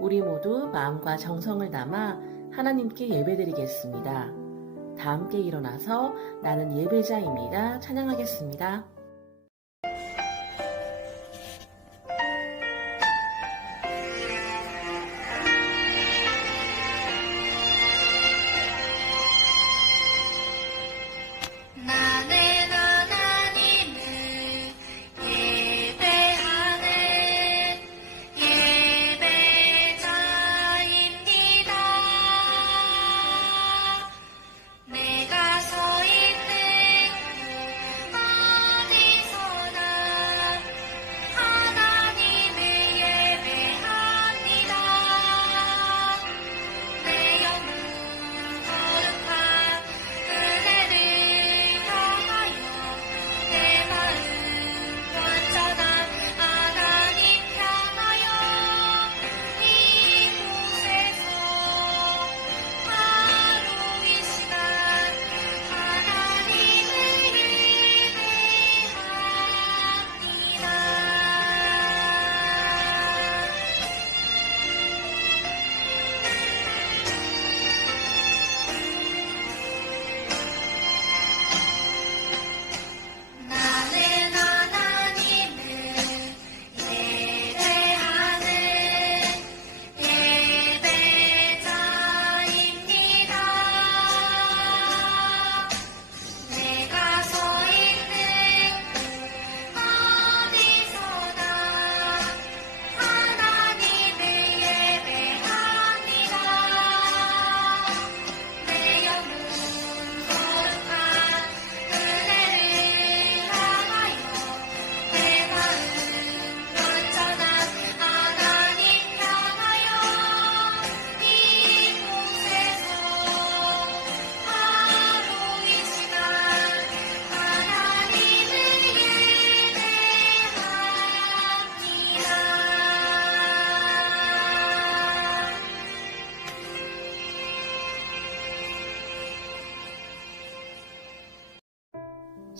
우리 모두 마음과 정성을 담아 하나님께 예배드리겠습니다. 다 함께 일어나서 나는 예배자입니다. 찬양하겠습니다.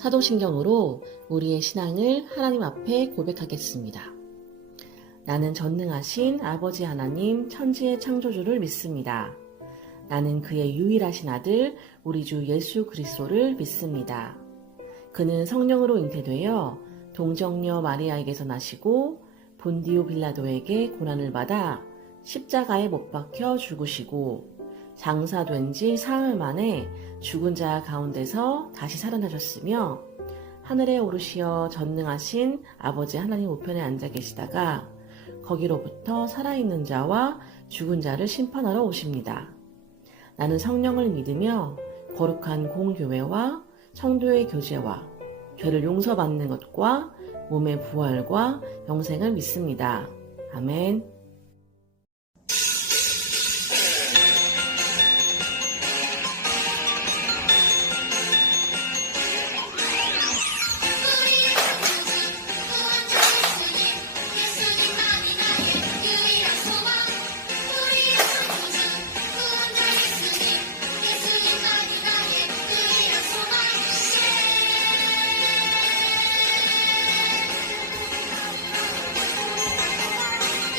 사도신경으로 우리의 신앙을 하나님 앞에 고백하겠습니다. 나는 전능하신 아버지 하나님 천지의 창조주를 믿습니다. 나는 그의 유일하신 아들 우리 주 예수 그리스도를 믿습니다. 그는 성령으로 잉태되어 동정녀 마리아에게서 나시고 본디오 빌라도에게 고난을 받아 십자가에 못 박혀 죽으시고 장사된 지 사흘 만에 죽은 자 가운데서 다시 살아나셨으며 하늘에 오르시어 전능하신 아버지 하나님 우편에 앉아 계시다가 거기로부터 살아있는 자와 죽은 자를 심판하러 오십니다. 나는 성령을 믿으며 거룩한 공교회와 성도의 교제와 죄를 용서받는 것과 몸의 부활과 영생을 믿습니다. 아멘.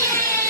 Yeah.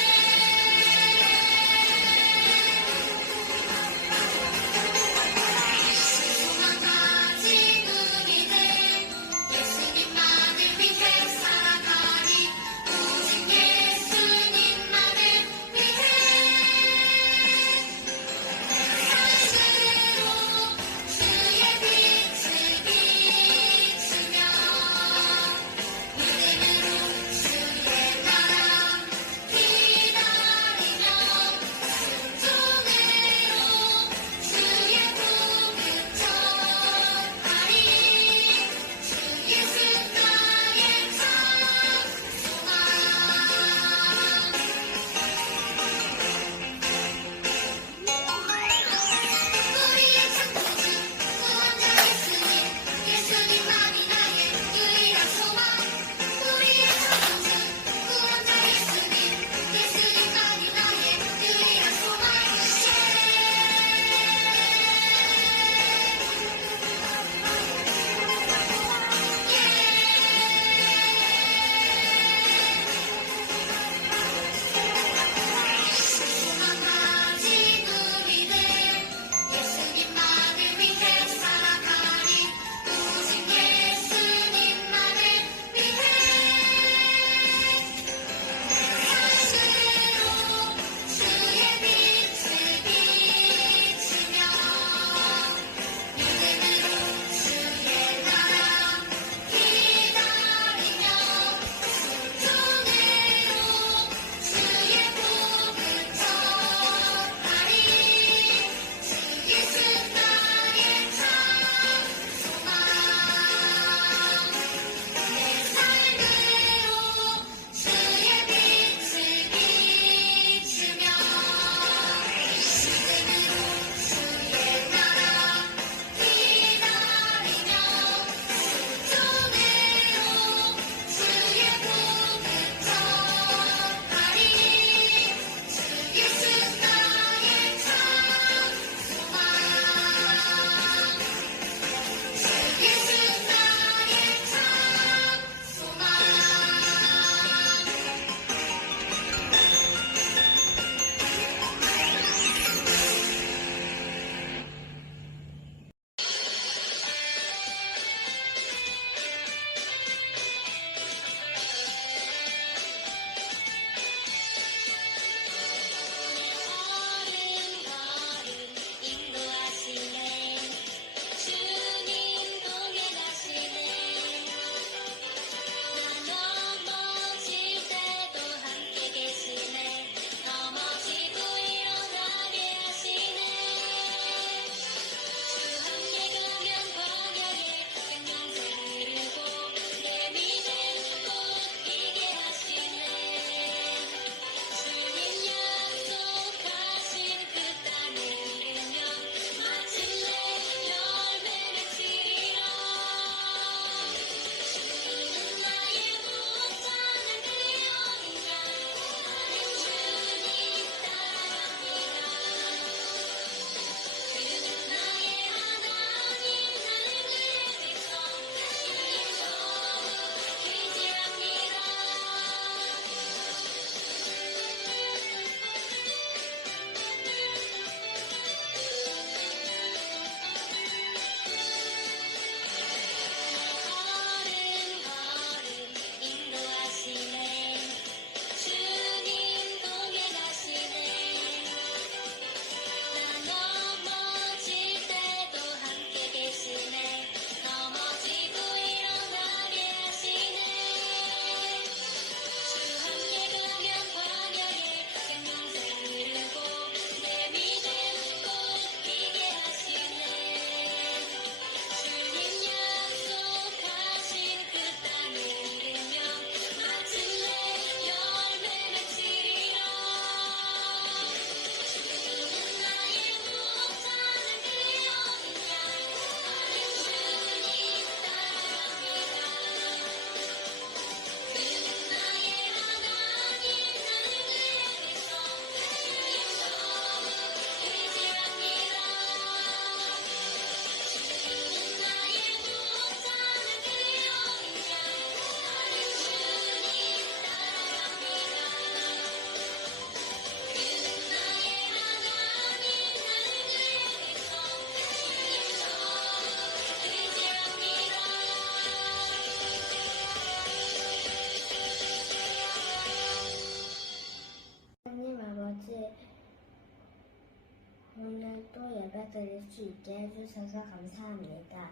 오늘 또 예배 드릴 수 있게 해주셔서 감사합니다.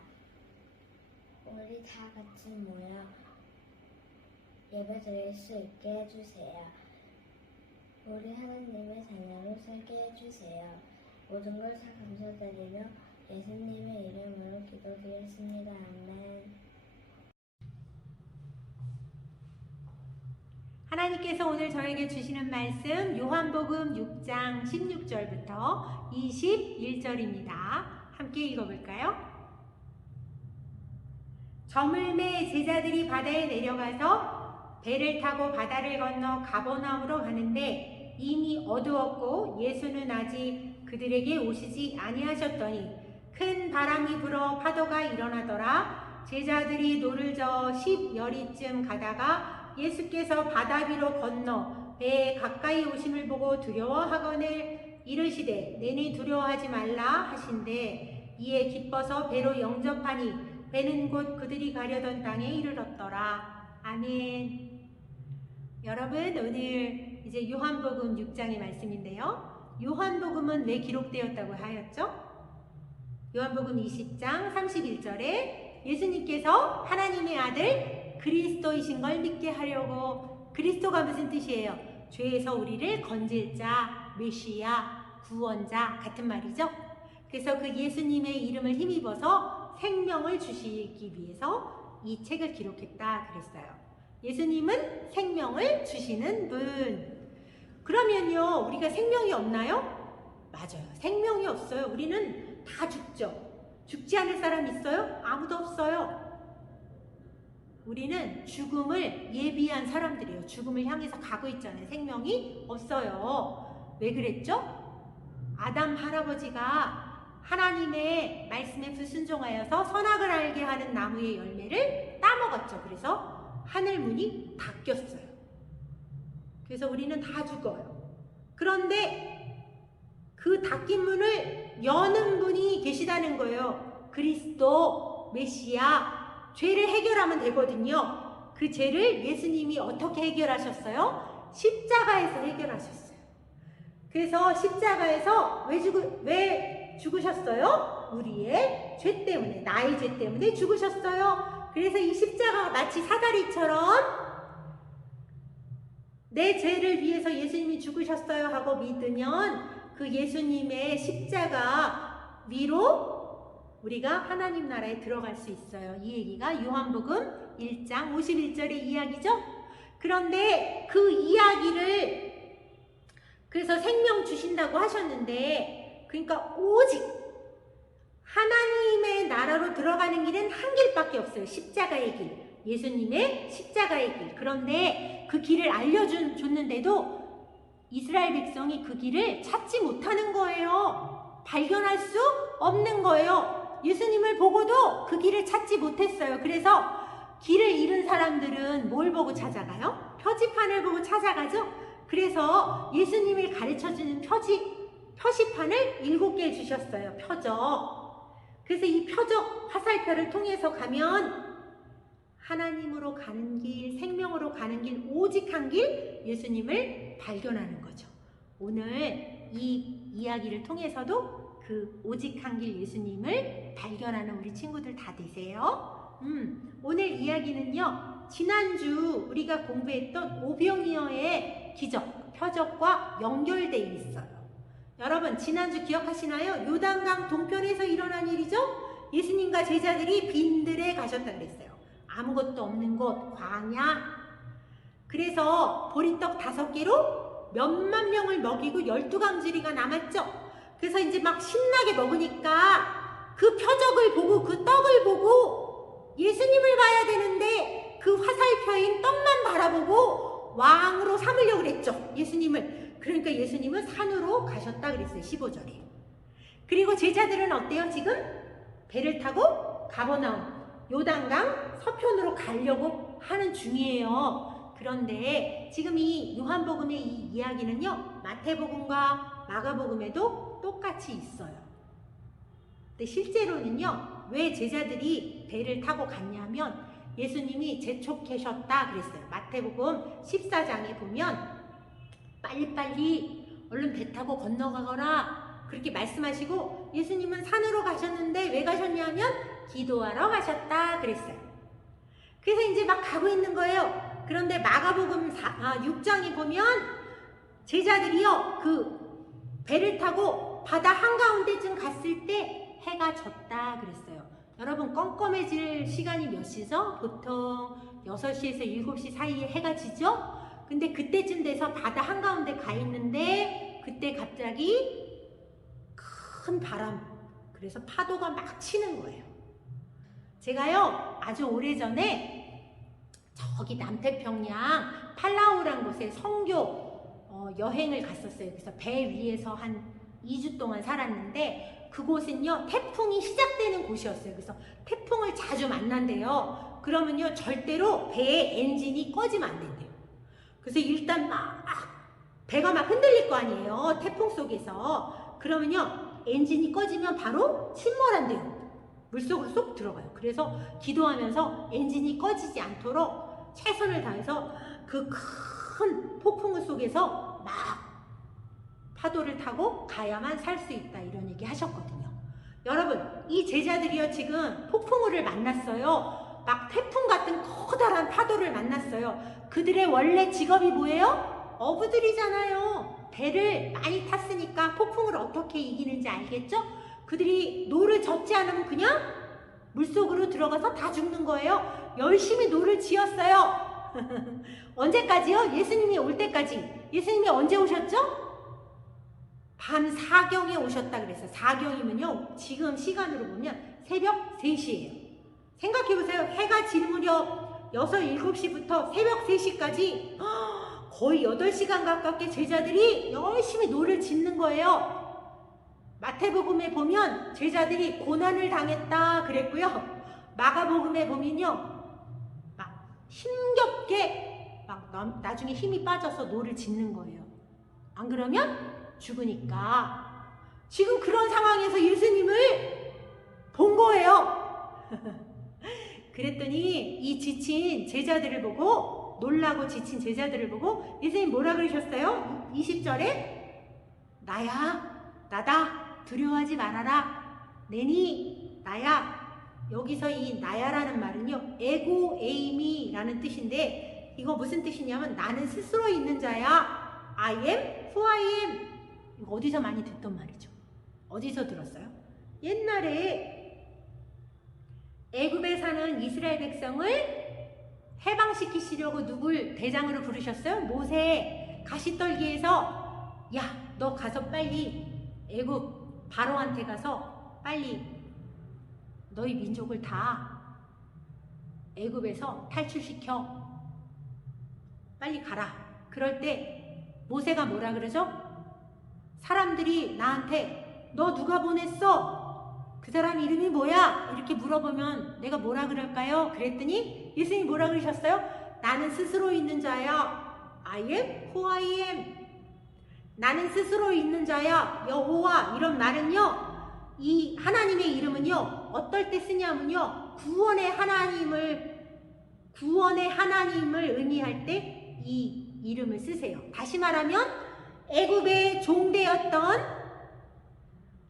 우리 다 같이 모여 예배 드릴 수 있게 해주세요. 우리 하나님의 자녀로 살게 해주세요. 모든 걸 다 감사드리며 예수님의 이름으로 기도드렸습니다. 아멘. 하나님께서 오늘 저에게 주시는 말씀 요한복음 6장 16절부터 21절입니다. 함께 읽어볼까요? 저물매 제자들이 바다에 내려가서 배를 타고 바다를 건너 가버나움으로 가는데 이미 어두웠고 예수는 아직 그들에게 오시지 아니하셨더니 큰 바람이 불어 파도가 일어나더라. 제자들이 노를 저어 10여리쯤 가다가 예수께서 바다 위로 건너 배에 가까이 오심을 보고 두려워하거늘 이르시되 내니 두려워하지 말라 하신대 이에 기뻐서 배로 영접하니 배는 곧 그들이 가려던 땅에 이르렀더라. 아멘. 여러분, 오늘 이제 요한복음 6장의 말씀인데요. 요한복음은 왜 기록되었다고 하였죠? 요한복음 20장 31절에 예수님께서 하나님의 아들 그리스도이신 걸 믿게 하려고, 그리스도가 무슨 뜻이에요? 죄에서 우리를 건질 자, 메시아, 구원자 같은 말이죠. 그래서 그 예수님의 이름을 힘입어서 생명을 주시기 위해서 이 책을 기록했다 그랬어요. 예수님은 생명을 주시는 분. 그러면요, 우리가 생명이 없나요? 맞아요. 생명이 없어요. 우리는 다 죽죠. 죽지 않을 사람 있어요? 아무도 없어요. 우리는 죽음을 예비한 사람들이에요. 죽음을 향해서 가고 있잖아요. 생명이 없어요. 왜 그랬죠? 아담 할아버지가 하나님의 말씀에 불순종하여서 선악을 알게 하는 나무의 열매를 따먹었죠. 그래서 하늘 문이 닫혔어요. 그래서 우리는 다 죽어요. 그런데 그 닫힌 문을 여는 분이 계시다는 거예요. 그리스도, 메시아, 죄를 해결하면 되거든요. 그 죄를 예수님이 어떻게 해결하셨어요? 십자가에서 해결하셨어요. 그래서 십자가에서 왜 죽으셨어요? 우리의 죄 때문에, 나의 죄 때문에 죽으셨어요. 그래서 이 십자가가 마치 사다리처럼 내 죄를 위해서 예수님이 죽으셨어요 하고 믿으면 그 예수님의 십자가 위로 우리가 하나님 나라에 들어갈 수 있어요. 이 얘기가 요한복음 1장 51절의 이야기죠. 그런데 그 이야기를, 그래서 생명 주신다고 하셨는데, 그러니까 오직 하나님의 나라로 들어가는 길은 한 길밖에 없어요. 십자가의 길, 예수님의 십자가의 길. 그런데 그 길을 알려줬는데도 이스라엘 백성이 그 길을 찾지 못하는 거예요. 발견할 수 없는 거예요. 예수님을 보고도 그 길을 찾지 못했어요. 그래서 길을 잃은 사람들은 뭘 보고 찾아가요? 표지판을 보고 찾아가죠. 그래서 예수님을 가르쳐주는 표지판을 7개 주셨어요. 표적. 그래서 이 표적 화살표를 통해서 가면 하나님으로 가는 길, 생명으로 가는 길, 오직 한 길, 예수님을 발견하는 거죠. 오늘 이 이야기를 통해서도 그 오직 한 길 예수님을 발견하는 우리 친구들 다 되세요. 오늘 이야기는요, 지난주 우리가 공부했던 오병이어의 기적, 표적과 연결되어 있어요. 여러분, 지난주 기억하시나요? 요단강 동편에서 일어난 일이죠? 예수님과 제자들이 빈들에 가셨다 그랬어요. 아무것도 없는 곳, 광야. 그래서 보리떡 5개로 몇만 명을 먹이고 12강주리가 남았죠. 그래서 이제 막 신나게 먹으니까 그 표적을 보고 그 떡을 보고 예수님을 봐야 되는데 그 화살표인 떡만 바라보고 왕으로 삼으려고 그랬죠. 예수님을. 그러니까 예수님은 산으로 가셨다 그랬어요. 15절에. 그리고 제자들은 어때요? 지금 배를 타고 가버나움, 요단강 서편으로 가려고 하는 중이에요. 그런데 지금 이 요한복음의 이 이야기는요, 마태복음과 마가복음에도 똑같이 있어요. 근데 실제로는요, 왜 제자들이 배를 타고 갔냐면 예수님이 재촉하셨다 그랬어요. 마태복음 14장에 보면 빨리빨리 얼른 배 타고 건너가거라, 그렇게 말씀하시고 예수님은 산으로 가셨는데 왜 가셨냐면 기도하러 가셨다 그랬어요. 그래서 이제 막 가고 있는 거예요. 그런데 마가복음 6장에 보면 제자들이요 그 배를 타고 바다 한가운데쯤 갔을 때 해가 졌다 그랬어요. 여러분 껌껌해질 시간이 몇 시죠? 보통 6시에서 7시 사이에 해가 지죠? 근데 그때쯤 돼서 바다 한가운데 가 있는데 그때 갑자기 큰 바람, 그래서 파도가 막 치는 거예요. 제가요 아주 오래전에 저기 남태평양 팔라우란 곳에 선교 여행을 갔었어요. 그래서 배 위에서 한 2주 동안 살았는데 그곳은요 태풍이 시작되는 곳이었어요. 그래서 태풍을 자주 만난대요. 그러면요 절대로 배의 엔진이 꺼지면 안 된대요. 그래서 일단 막 배가 막 흔들릴 거 아니에요. 태풍 속에서. 그러면요 엔진이 꺼지면 바로 침몰한대요. 물속으로 쏙 들어가요. 그래서 기도하면서 엔진이 꺼지지 않도록 최선을 다해서 그 큰 폭풍우 속에서 막 파도를 타고 가야만 살 수 있다 이런 얘기 하셨거든요. 여러분 이 제자들이요 지금 폭풍우를 만났어요. 막 태풍 같은 커다란 파도를 만났어요. 그들의 원래 직업이 뭐예요? 어부들이잖아요. 배를 많이 탔으니까 폭풍을 어떻게 이기는지 알겠죠? 그들이 노를 젓지 않으면 그냥 물속으로 들어가서 다 죽는 거예요. 열심히 노를 지었어요. 언제까지요? 예수님이 올 때까지. 예수님이 언제 오셨죠? 밤 4경에 오셨다 그랬어요. 4경이면요 지금 시간으로 보면 새벽 3시예요. 생각해보세요. 해가 질 무렵 6, 7시부터 새벽 3시까지 거의 8시간 가깝게 제자들이 열심히 노를 짓는 거예요. 마태복음에 보면 제자들이 고난을 당했다 그랬고요. 마가복음에 보면요 막 힘겹게 막 나중에 힘이 빠져서 노를 짓는 거예요. 안 그러면 죽으니까. 지금 그런 상황에서 예수님을 본 거예요. 그랬더니 이 지친 제자들을 보고, 놀라고 지친 제자들을 보고 예수님 뭐라 그러셨어요? 20절에 나다 두려워하지 말아라 내니 나야. 여기서 이 나야라는 말은요 에고 에이미라는 뜻인데 이거 무슨 뜻이냐면 나는 스스로 있는 자야. I am who I am. 이거 어디서 많이 듣던 말이죠. 어디서 들었어요? 옛날에 애굽에 사는 이스라엘 백성을 해방시키시려고 누굴 대장으로 부르셨어요? 모세. 가시떨기에서 야, 너 가서 빨리 애굽 바로한테 가서 빨리 너희 민족을 다 애굽에서 탈출시켜. 빨리 가라. 그럴 때 모세가 뭐라 그러죠? 사람들이 나한테 너 누가 보냈어? 그 사람 이름이 뭐야? 이렇게 물어보면 내가 뭐라 그럴까요? 그랬더니 예수님이 뭐라 그러셨어요? 나는 스스로 있는 자야. I am who I am. 나는 스스로 있는 자야. 여호와. 이런 말은요. 이 하나님의 이름은요. 어떨 때 쓰냐면요. 구원의 하나님을 의미할 때 이 이름을 쓰세요. 다시 말하면 애굽의 종되었던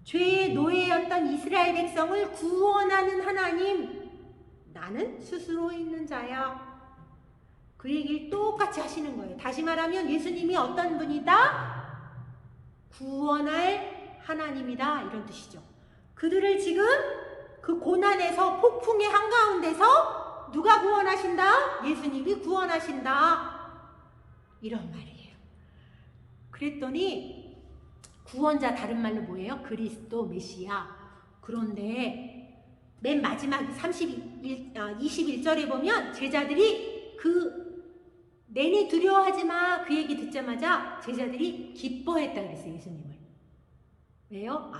죄의 노예였던 이스라엘 백성을 구원하는 하나님. 나는 스스로 있는 자야. 그 얘기를 똑같이 하시는 거예요. 다시 말하면 예수님이 어떤 분이다? 구원할 하나님이다. 이런 뜻이죠. 그들을 지금 그 고난에서 폭풍의 한가운데서 누가 구원하신다? 예수님이 구원하신다. 이런 말이에요. 그랬더니 구원자 다른 말로 뭐예요? 그리스도 메시아. 그런데 맨 마지막 21절에 보면 제자들이 내니 두려워하지 마. 그 얘기 듣자마자 제자들이 기뻐했다 그랬어요. 예수님을. 왜요?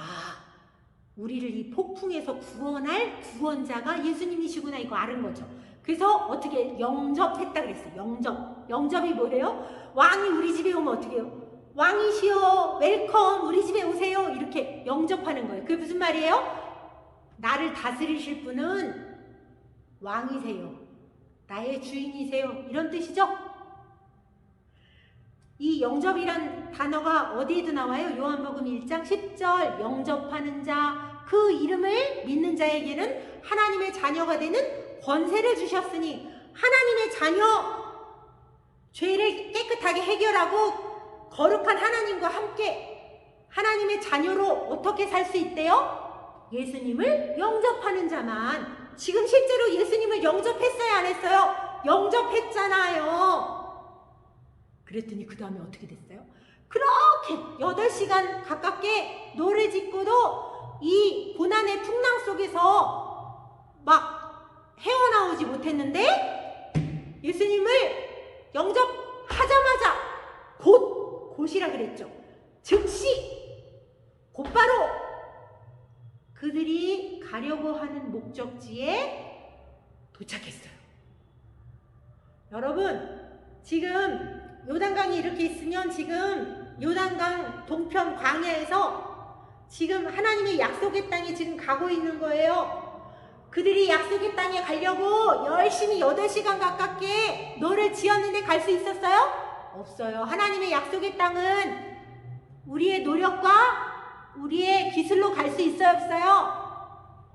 우리를 이 폭풍에서 구원할 구원자가 예수님이시구나 이거 아는 거죠. 그래서 어떻게 영접했다 그랬어요. 영접이 뭐래요? 왕이 우리 집에 오면 어떻게 해요? 왕이시여 웰컴 우리 집에 오세요. 이렇게 영접하는 거예요. 그게 무슨 말이에요? 나를 다스리실 분은 왕이세요. 나의 주인이세요. 이런 뜻이죠. 이 영접이란 단어가 어디에도 나와요? 요한복음 1장 10절 영접하는 자 그 이름을 믿는 자에게는 하나님의 자녀가 되는 권세를 주셨으니 하나님의 자녀 죄를 깨끗하게 해결하고 거룩한 하나님과 함께 하나님의 자녀로 어떻게 살 수 있대요? 예수님을 영접하는 자만. 지금 실제로 예수님을 영접했어요? 안 했어요? 영접했잖아요. 그랬더니 그 다음에 어떻게 됐어요? 그렇게 8시간 가깝게 노를 짓고도 이 고난의 풍랑 속에서 막 헤어나오지 못했는데 예수님을 영접하자마자 곧이라 그랬죠. 즉시 곧바로 그들이 가려고 하는 목적지에 도착했어요. 여러분, 지금 요단강이 이렇게 있으면 지금 요단강 동편 광야에서 지금 하나님의 약속의 땅에 지금 가고 있는 거예요. 그들이 약속의 땅에 가려고 열심히 8시간 가깝게 노를 지었는데 갈 수 있었어요? 없어요. 하나님의 약속의 땅은 우리의 노력과 우리의 기술로 갈 수 있어요? 없어요?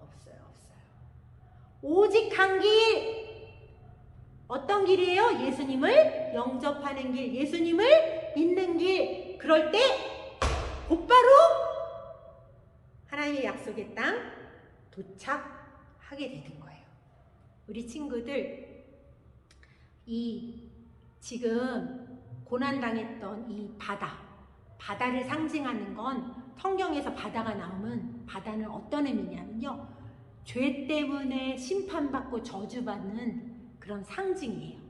없어요. 오직 한 길. 어떤 길이에요? 예수님을 영접하는 길, 예수님을 믿는 길. 그럴 때 곧바로 하나님의 약속의 땅 도착하게 되는 거예요. 우리 친구들, 이 지금 고난당했던 이 바다를 상징하는 건 성경에서 바다가 나오면 바다는 어떤 의미냐면요, 죄 때문에 심판받고 저주받는 그런 상징이에요.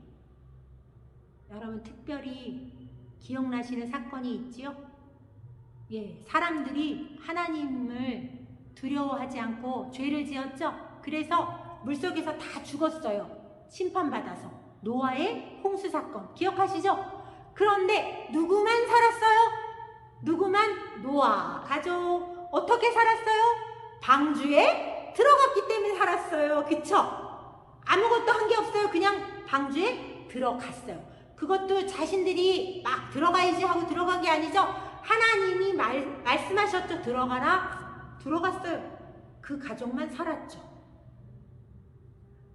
여러분 특별히 기억나시는 사건이 있지요? 예, 사람들이 하나님을 두려워하지 않고 죄를 지었죠? 그래서 물속에서 다 죽었어요. 심판받아서. 노아의 홍수 사건 기억하시죠? 그런데 누구만 살았어요? 누구만? 노아 가족. 어떻게 살았어요? 방주에 들어갔기 때문에 살았어요. 그쵸? 아무것도 한 게 없어요. 그냥 방주에 들어갔어요. 그것도 자신들이 막 들어가야지 하고 들어간 게 아니죠. 하나님이 말씀하셨죠. 들어가라. 들어갔어요. 그 가족만 살았죠.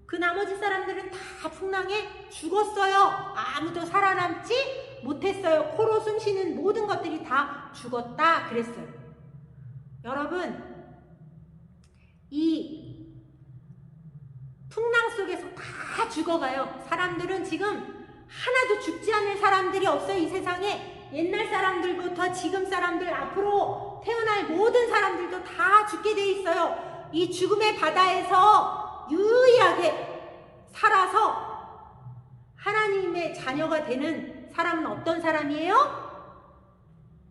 그 나머지 사람들은 다 풍랑에 죽었어요. 아무도 살아남지 못했어요. 코로 숨쉬는 모든 것들이 다 죽었다 그랬어요. 여러분, 이 풍랑 속에서 다 죽어가요. 사람들은 지금 하나도 죽지 않을 사람들이 없어요. 이 세상에. 옛날 사람들부터 지금 사람들, 앞으로 태어날 모든 사람들도 다 죽게 돼 있어요. 이 죽음의 바다에서 유일하게 살아서 하나님의 자녀가 되는 사람은 어떤 사람이에요?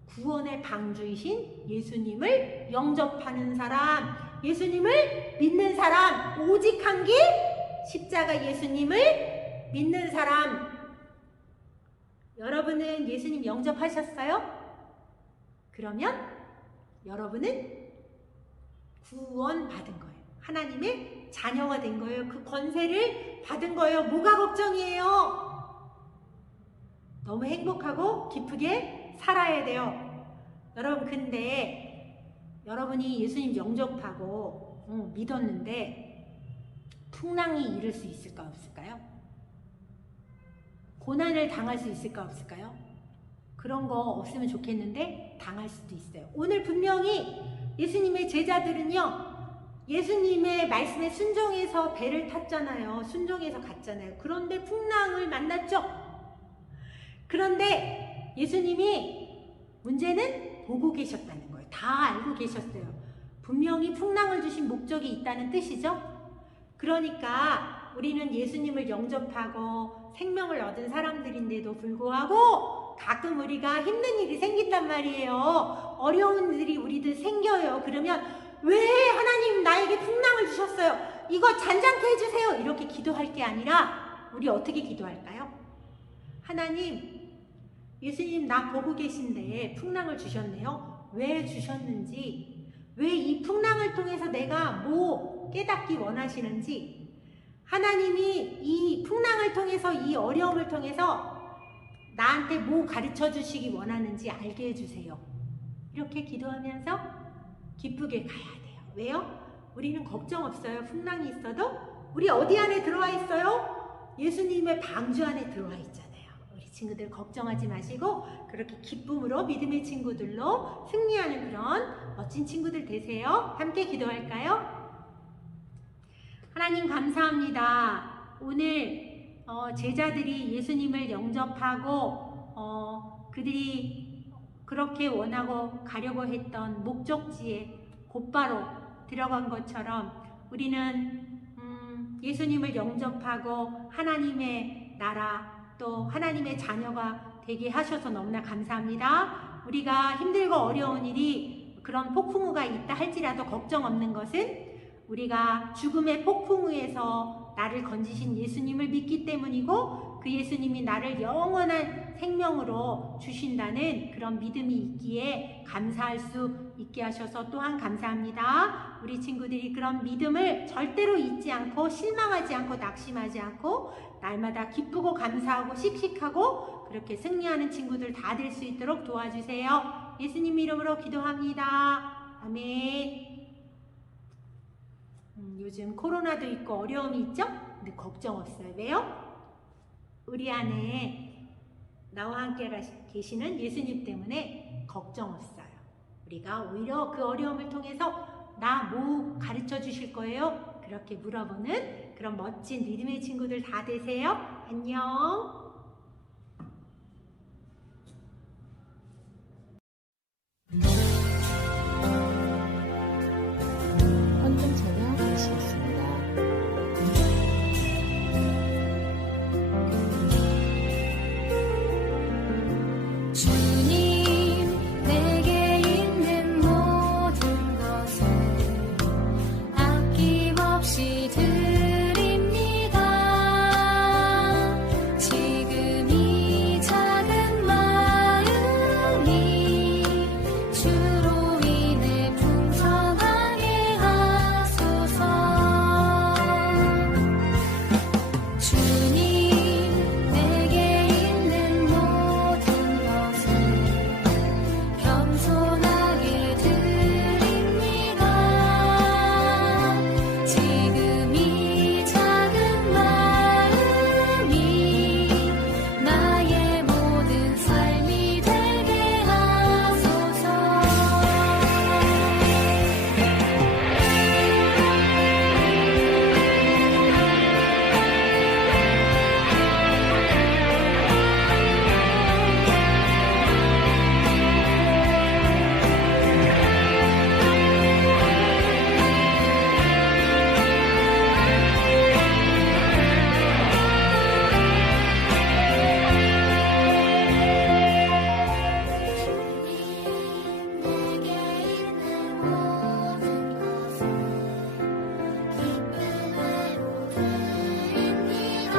구원의 방주이신 예수님을 영접하는 사람, 예수님을 믿는 사람, 오직 한 길, 십자가 예수님을 믿는 사람. 여러분은 예수님 영접하셨어요? 그러면 여러분은 구원받은 거예요. 하나님의 자녀가 된 거예요. 그 권세를 받은 거예요. 뭐가 걱정이에요? 너무 행복하고 기쁘게 살아야 돼요. 여러분, 근데 여러분이 예수님 영접하고 믿었는데 풍랑이 이룰 수 있을까 없을까요? 고난을 당할 수 있을까 없을까요? 그런 거 없으면 좋겠는데 당할 수도 있어요. 오늘 분명히 예수님의 제자들은요, 예수님의 말씀에 순종해서 배를 탔잖아요. 순종해서 갔잖아요. 그런데 풍랑을 만났죠. 그런데 예수님이 문제는 보고 계셨다는 거예요. 다 알고 계셨어요. 분명히 풍랑을 주신 목적이 있다는 뜻이죠. 그러니까 우리는 예수님을 영접하고 생명을 얻은 사람들인데도 불구하고 가끔 우리가 힘든 일이 생긴단 말이에요. 어려운 일이 우리들 생겨요. 그러면 왜 하나님 나에게 풍랑을 주셨어요? 이거 잔잔케 해주세요. 이렇게 기도할 게 아니라 우리 어떻게 기도할까요? 하나님, 예수님 나 보고 계신데 풍랑을 주셨네요. 왜 주셨는지, 왜 이 풍랑을 통해서 내가 뭐 깨닫기 원하시는지, 하나님이 이 풍랑을 통해서, 이 어려움을 통해서 나한테 뭐 가르쳐 주시기 원하는지 알게 해주세요. 이렇게 기도하면서 기쁘게 가야 돼요. 왜요? 우리는 걱정 없어요. 풍랑이 있어도 우리 어디 안에 들어와 있어요? 예수님의 방주 안에 들어와 있잖아요. 우리 친구들 걱정하지 마시고 그렇게 기쁨으로 믿음의 친구들로 승리하는 그런 멋진 친구들 되세요. 함께 기도할까요? 하나님 감사합니다. 오늘 제자들이 예수님을 영접하고 그들이 그렇게 원하고 가려고 했던 목적지에 곧바로 들어간 것처럼 우리는 예수님을 영접하고 하나님의 나라 또 하나님의 자녀가 되게 하셔서 너무나 감사합니다. 우리가 힘들고 어려운 일이 그런 폭풍우가 있다 할지라도 걱정 없는 것은 우리가 죽음의 폭풍우에서 나를 건지신 예수님을 믿기 때문이고 그 예수님이 나를 영원한 생명으로 주신다는 그런 믿음이 있기에 감사할 수 있게 하셔서 또한 감사합니다. 우리 친구들이 그런 믿음을 절대로 잊지 않고 실망하지 않고 낙심하지 않고 날마다 기쁘고 감사하고 씩씩하고 그렇게 승리하는 친구들 다 될 수 있도록 도와주세요. 예수님 이름으로 기도합니다. 아멘. 요즘 코로나도 있고 어려움이 있죠? 근데 걱정 없어요. 왜요? 우리 안에 나와 함께 계시는 예수님 때문에 걱정 없어요. 우리가 오히려 그 어려움을 통해서 나 뭐 가르쳐 주실 거예요? 그렇게 물어보는 그런 멋진 믿음의 친구들 다 되세요. 안녕. 헌금 찬양 드리시겠습니다. 주님 내게 있는 모든 것을 아낌없이 드립니다. 지금 이 작은 마음이 주로 인해 풍성하게 하소서. 주님 내게 있는 모든 것을 겸손하게 드립니다. 지금 이 작은 마음이 나의 모든 삶이 되게 하소서. 내게 있는 모든 것을 기쁜 대로 드립니다.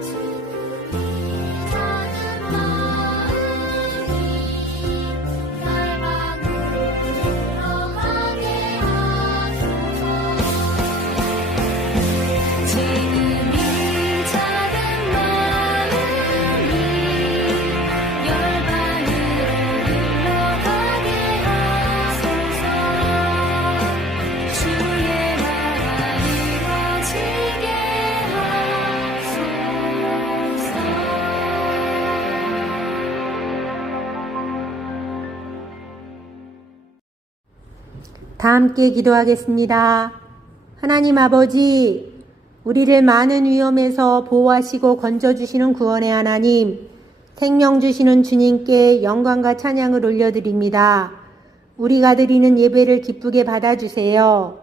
지금 이 작은 마음이 갈망으로 들어가게 하소서. 지금 이 작은 마음이 열반으로 흘러가게 하소서. 주의 나라 이루어지게 하소서. 다 함께 기도하겠습니다. 하나님 아버지, 우리를 많은 위험에서 보호하시고 건져주시는 구원의 하나님, 생명 주시는 주님께 영광과 찬양을 올려드립니다. 우리가 드리는 예배를 기쁘게 받아주세요.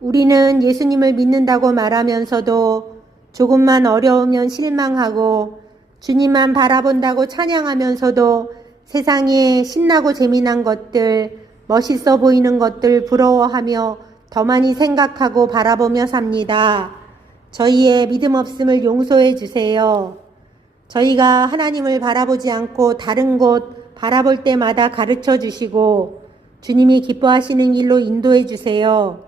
우리는 예수님을 믿는다고 말하면서도 조금만 어려우면 실망하고 주님만 바라본다고 찬양하면서도 세상에 신나고 재미난 것들, 멋있어 보이는 것들 부러워하며 더 많이 생각하고 바라보며 삽니다. 저희의 믿음 없음을 용서해 주세요. 저희가 하나님을 바라보지 않고 다른 곳 바라볼 때마다 가르쳐 주시고 주님이 기뻐하시는 길로 인도해 주세요.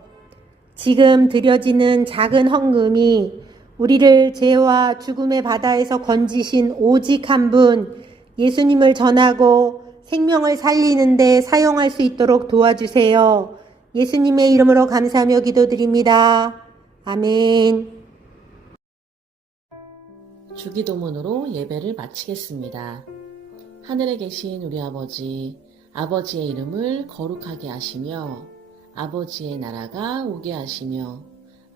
지금 드려지는 작은 헌금이 우리를 죄와 죽음의 바다에서 건지신 오직 한 분, 예수님을 전하고 생명을 살리는 데 사용할 수 있도록 도와주세요. 예수님의 이름으로 감사하며 기도드립니다. 아멘. 주기도문으로 예배를 마치겠습니다. 하늘에 계신 우리 아버지, 아버지의 이름을 거룩하게 하시며 아버지의 나라가 오게 하시며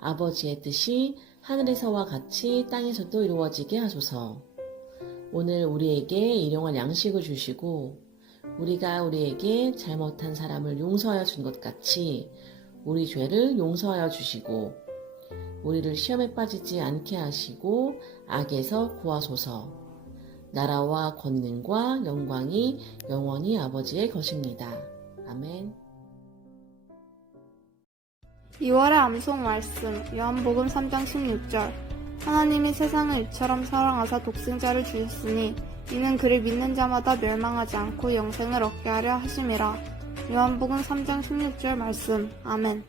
아버지의 뜻이 하늘에서와 같이 땅에서도 이루어지게 하소서. 오늘 우리에게 일용할 양식을 주시고 우리가 우리에게 잘못한 사람을 용서하여 준 것 같이 우리 죄를 용서하여 주시고 우리를 시험에 빠지지 않게 하시고 악에서 구하소서. 나라와 권능과 영광이 영원히 아버지의 것입니다. 아멘. 2월의 암송 말씀 요한복음 3장 16절 하나님이 세상을 이처럼 사랑하사 독생자를 주셨으니 이는 그를 믿는 자마다 멸망하지 않고 영생을 얻게 하려 하심이라. 요한복음 3장 16절 말씀. 아멘.